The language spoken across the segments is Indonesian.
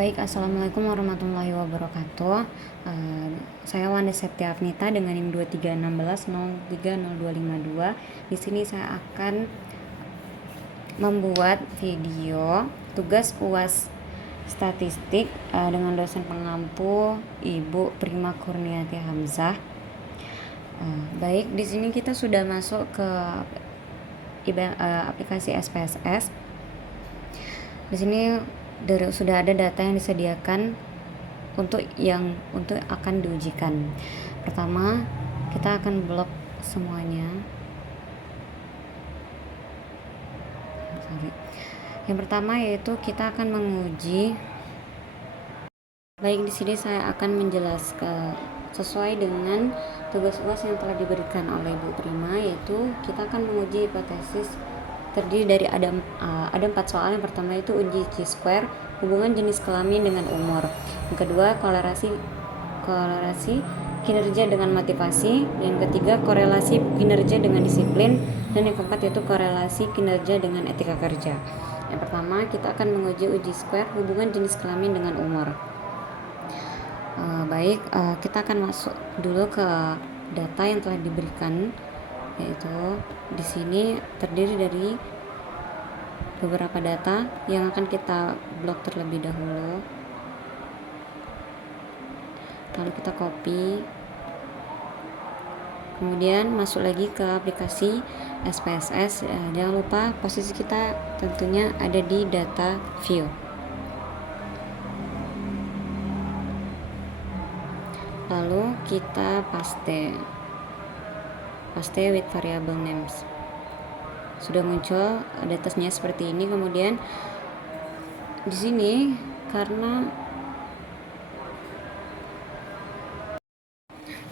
Baik, assalamualaikum warahmatullahi wabarakatuh. Saya Wanda Septia Afnita dengan NIM 2316030252. Di sini saya akan membuat video tugas UAS statistik dengan dosen pengampu Ibu Prima Kurniati Hamzah. Baik, di sini kita sudah masuk ke aplikasi SPSS. Di sini sudah ada data yang disediakan untuk akan diujikan. Pertama, kita akan blok semuanya. Yang pertama yaitu kita akan menguji. Baik, di sini saya akan menjelaskan sesuai dengan tugas UAS yang telah diberikan oleh Ibu Prima, yaitu kita akan menguji hipotesis terdiri dari ada 4 soal. Yang pertama itu uji chi-square, hubungan jenis kelamin dengan umur. Yang kedua, kolerasi kinerja dengan motivasi. Yang ketiga, korelasi kinerja dengan disiplin. Dan yang keempat yaitu korelasi kinerja dengan etika kerja. Yang pertama, kita akan menguji uji square, hubungan jenis kelamin dengan umur. Kita akan masuk dulu ke data yang telah diberikan, yaitu di sini terdiri dari beberapa data yang akan kita blok terlebih dahulu. Lalu kita copy, kemudian masuk lagi ke aplikasi SPSS. Jangan lupa posisi kita tentunya ada di data view. Lalu kita paste with variable names. Sudah muncul datasnya seperti ini. Kemudian di sini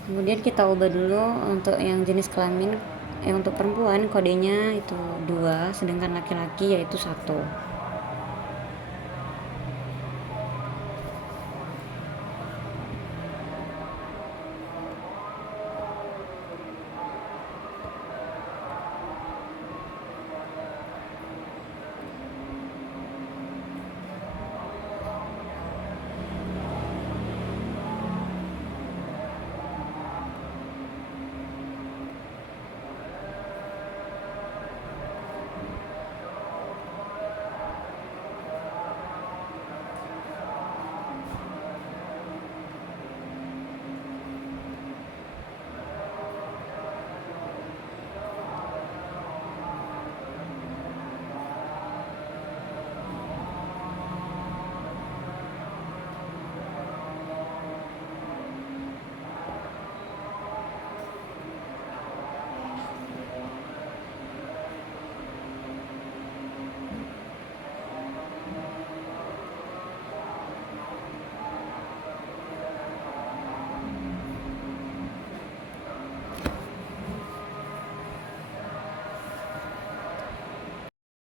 kemudian kita ubah dulu untuk yang jenis kelamin. Untuk perempuan kodenya itu 2, sedangkan laki-laki yaitu 1.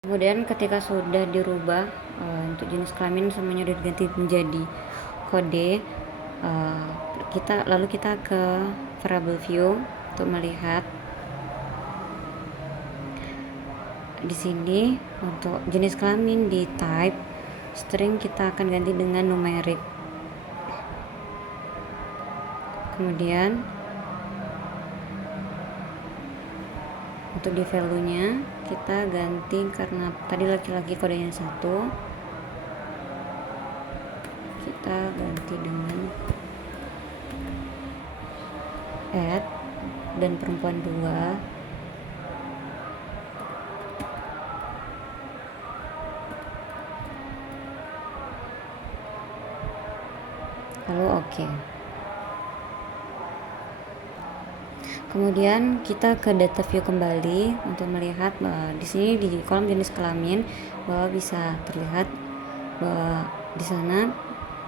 Kemudian ketika sudah dirubah untuk jenis kelamin semuanya sudah diganti menjadi kode, lalu kita ke variable view untuk melihat. Di sini untuk jenis kelamin di type string kita akan ganti dengan numeric. Kemudian untuk di value-nya kita ganti, karena tadi laki-laki kodenya 1, kita ganti dengan add, dan perempuan 2. Lalu oke. Kemudian kita ke data view kembali untuk melihat di sini di kolom jenis kelamin bahwa bisa terlihat bahwa di sana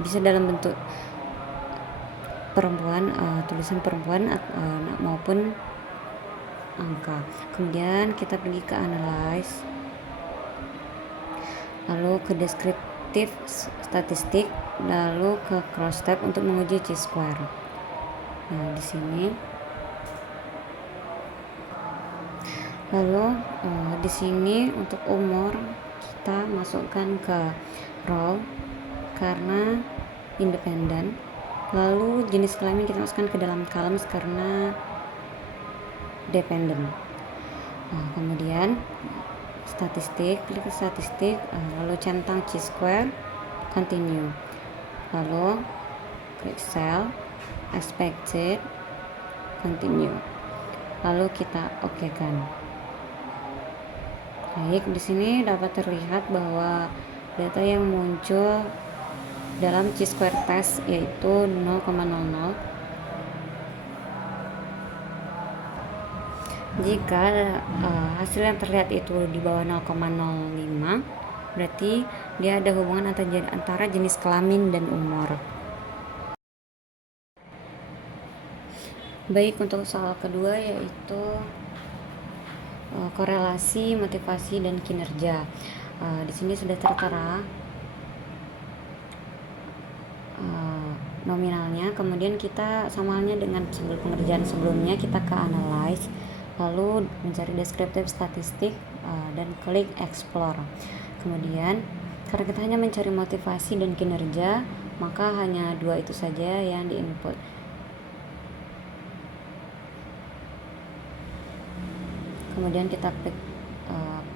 bisa dalam bentuk perempuan, tulisan perempuan maupun angka. Kemudian kita pergi ke analyze, lalu ke deskriptif statistik, lalu ke cross tab untuk menguji chi-square. Nah, di sini lalu di sini untuk umur kita masukkan ke row, karena independen, lalu jenis kelamin kita masukkan ke dalam columns karena dependent. Nah, kemudian statistik, klik statistik, lalu centang chi-square, continue, lalu klik cell, expected, continue, lalu kita oke kan. Baik, di sini dapat terlihat bahwa data yang muncul dalam chi-square test yaitu 0,00. Jika hasil yang terlihat itu di bawah 0,05, berarti dia ada hubungan antara jenis kelamin dan umur. Baik, untuk soal kedua yaitu korelasi, motivasi, dan kinerja. Di sini sudah tertera nominalnya, kemudian kita sama halnya dengan pengerjaan sebelumnya, kita ke analyze, lalu mencari deskriptif statistik, dan klik explore. Kemudian karena kita hanya mencari motivasi dan kinerja, maka hanya dua itu saja yang diinput. Kemudian kita klik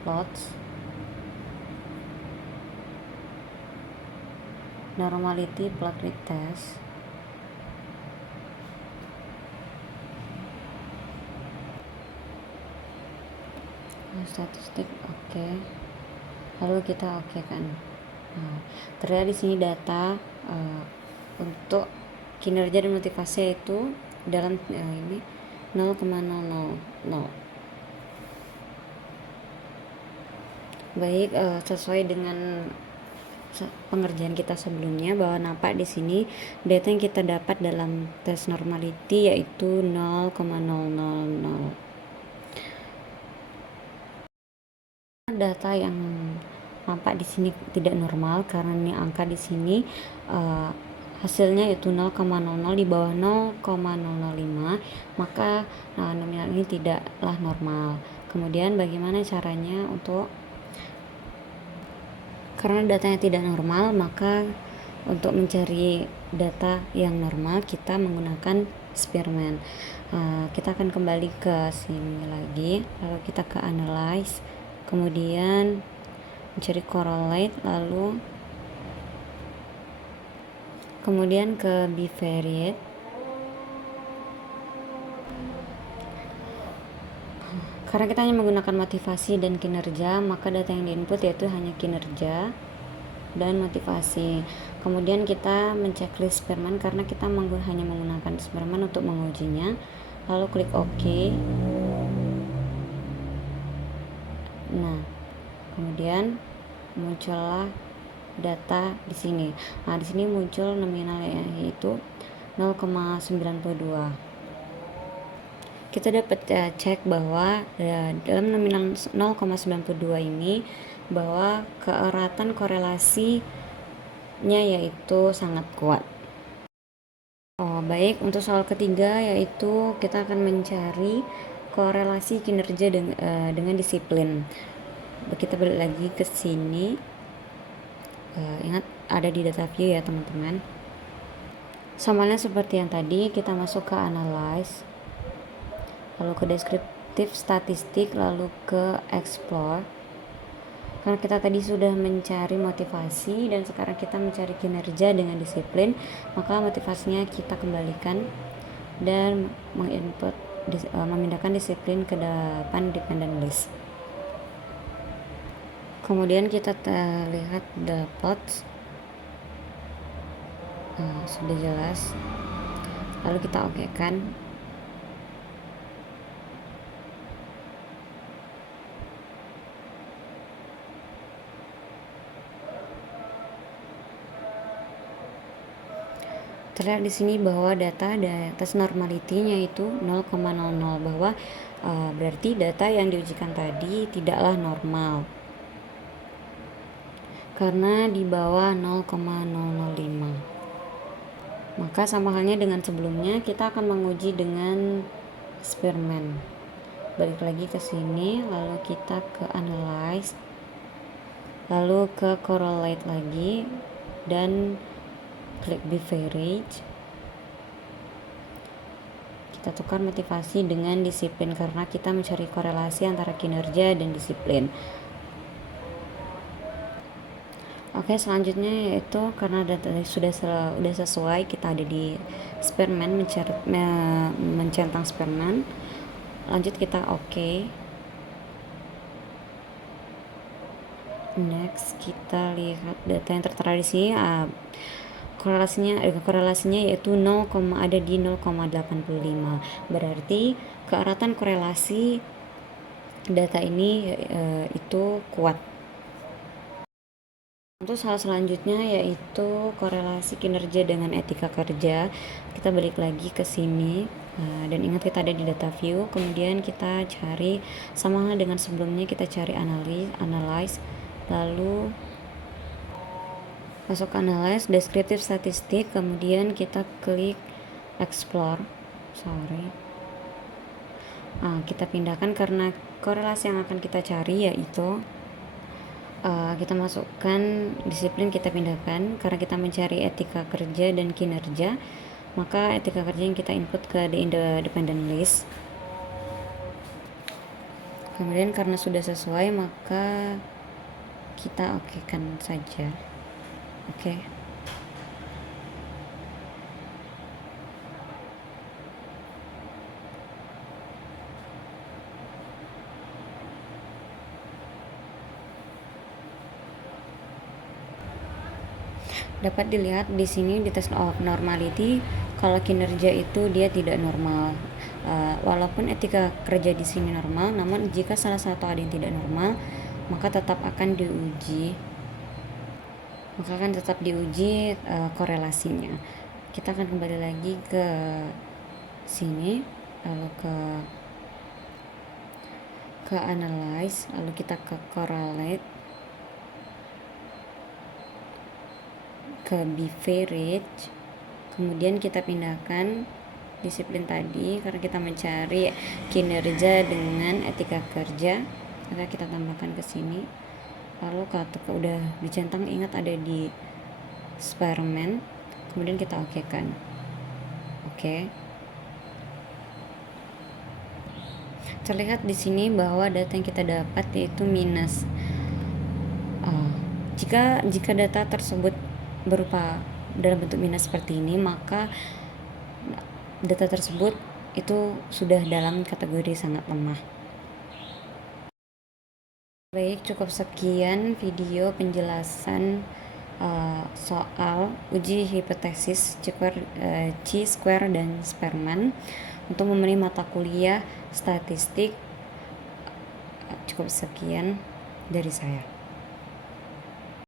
plots, normality plot with test, statistik, oke. Lalu kita oke kan. Nah, terlihat di sini data untuk kinerja dan motivasi itu dalam ini 0,000. Baik, sesuai dengan pengerjaan kita sebelumnya, bahwa nampak di sini data yang kita dapat dalam tes normality yaitu 0,000. Data yang nampak di sini tidak normal karena ini angka di sini hasilnya yaitu 0,00 di bawah 0,005, maka nominal ini tidaklah normal. Kemudian bagaimana caranya karena datanya tidak normal, maka untuk mencari data yang normal kita menggunakan Spearman. Kita akan kembali ke sini lagi, lalu kita ke analyze, kemudian mencari correlate, lalu kemudian ke bivariate, karena kita hanya menggunakan motivasi dan kinerja, maka data yang diinput yaitu hanya kinerja dan motivasi. Kemudian kita menceklis Spearman karena kita hanya menggunakan Spearman untuk mengujinya, lalu klik OK. Nah, kemudian muncullah data di sini. Nah, di sini muncul nominalnya yaitu 0,92. Kita dapat cek bahwa dalam nominal 0,92 ini bahwa keeratan korelasinya yaitu sangat kuat. Baik, untuk soal ketiga yaitu kita akan mencari korelasi kinerja dengan disiplin. Kita balik lagi ke sini. Ingat ada di data view ya teman-teman. Sama halnya seperti yang tadi, kita masuk ke analyze, lalu ke deskriptif statistik, lalu ke explore. Karena kita tadi sudah mencari motivasi dan sekarang kita mencari kinerja dengan disiplin, maka motivasinya kita kembalikan dan memindahkan disiplin ke depan dependent list. Kemudian kita lihat the plots, sudah jelas, lalu kita oke kan. Terlihat di sini bahwa data tes normality-nya itu 0,00, bahwa berarti data yang diujikan tadi tidaklah normal karena di bawah 0,005. Maka sama halnya dengan sebelumnya, kita akan menguji dengan Spearman. Balik lagi ke sini, lalu kita ke analyze, lalu ke correlate lagi, dan klik beverage. Kita tukar motivasi dengan disiplin karena kita mencari korelasi antara kinerja dan disiplin. Oke, selanjutnya yaitu karena data sudah sesuai, kita ada di Spearman, mencentang Spearman. Lanjut kita oke. Next kita lihat data yang tertera di sini. Korelasinya yaitu 0, ada di 0,85. Berarti keeratan korelasi data ini itu kuat. Untuk hal selanjutnya yaitu korelasi kinerja dengan etika kerja. Kita balik lagi ke sini dan ingat kita ada di data view. Kemudian kita cari sama dengan sebelumnya, kita cari analyze, lalu masuk ke analyze, deskriptif statistik, kemudian kita klik explore. Kita pindahkan karena korelasi yang akan kita cari yaitu kita masukkan disiplin, kita pindahkan karena kita mencari etika kerja dan kinerja, maka etika kerja yang kita input ke the independent list. Kemudian karena sudah sesuai maka kita okekan saja. Oke. Dapat dilihat di sini di test of normality, kalau kinerja itu dia tidak normal. Walaupun etika kerja di sini normal, namun jika salah satu ada yang tidak normal, maka tetap akan diuji. Korelasinya. Kita akan kembali lagi ke sini, lalu ke analyze, lalu kita ke correlate, ke beverage, kemudian kita pindahkan disiplin tadi karena kita mencari kinerja dengan etika kerja, maka kita tambahkan ke sini. Lalu kalau udah dicentang, ingat ada di Spearman, kemudian kita okekan. Oke. Terlihat di sini bahwa data yang kita dapat yaitu minus. Jika data tersebut berupa dalam bentuk minus seperti ini, maka data tersebut itu sudah dalam kategori sangat lemah. Baik, cukup sekian video penjelasan soal uji hipotesis chi-square dan Spearman untuk memenuhi mata kuliah statistik. Cukup sekian dari saya.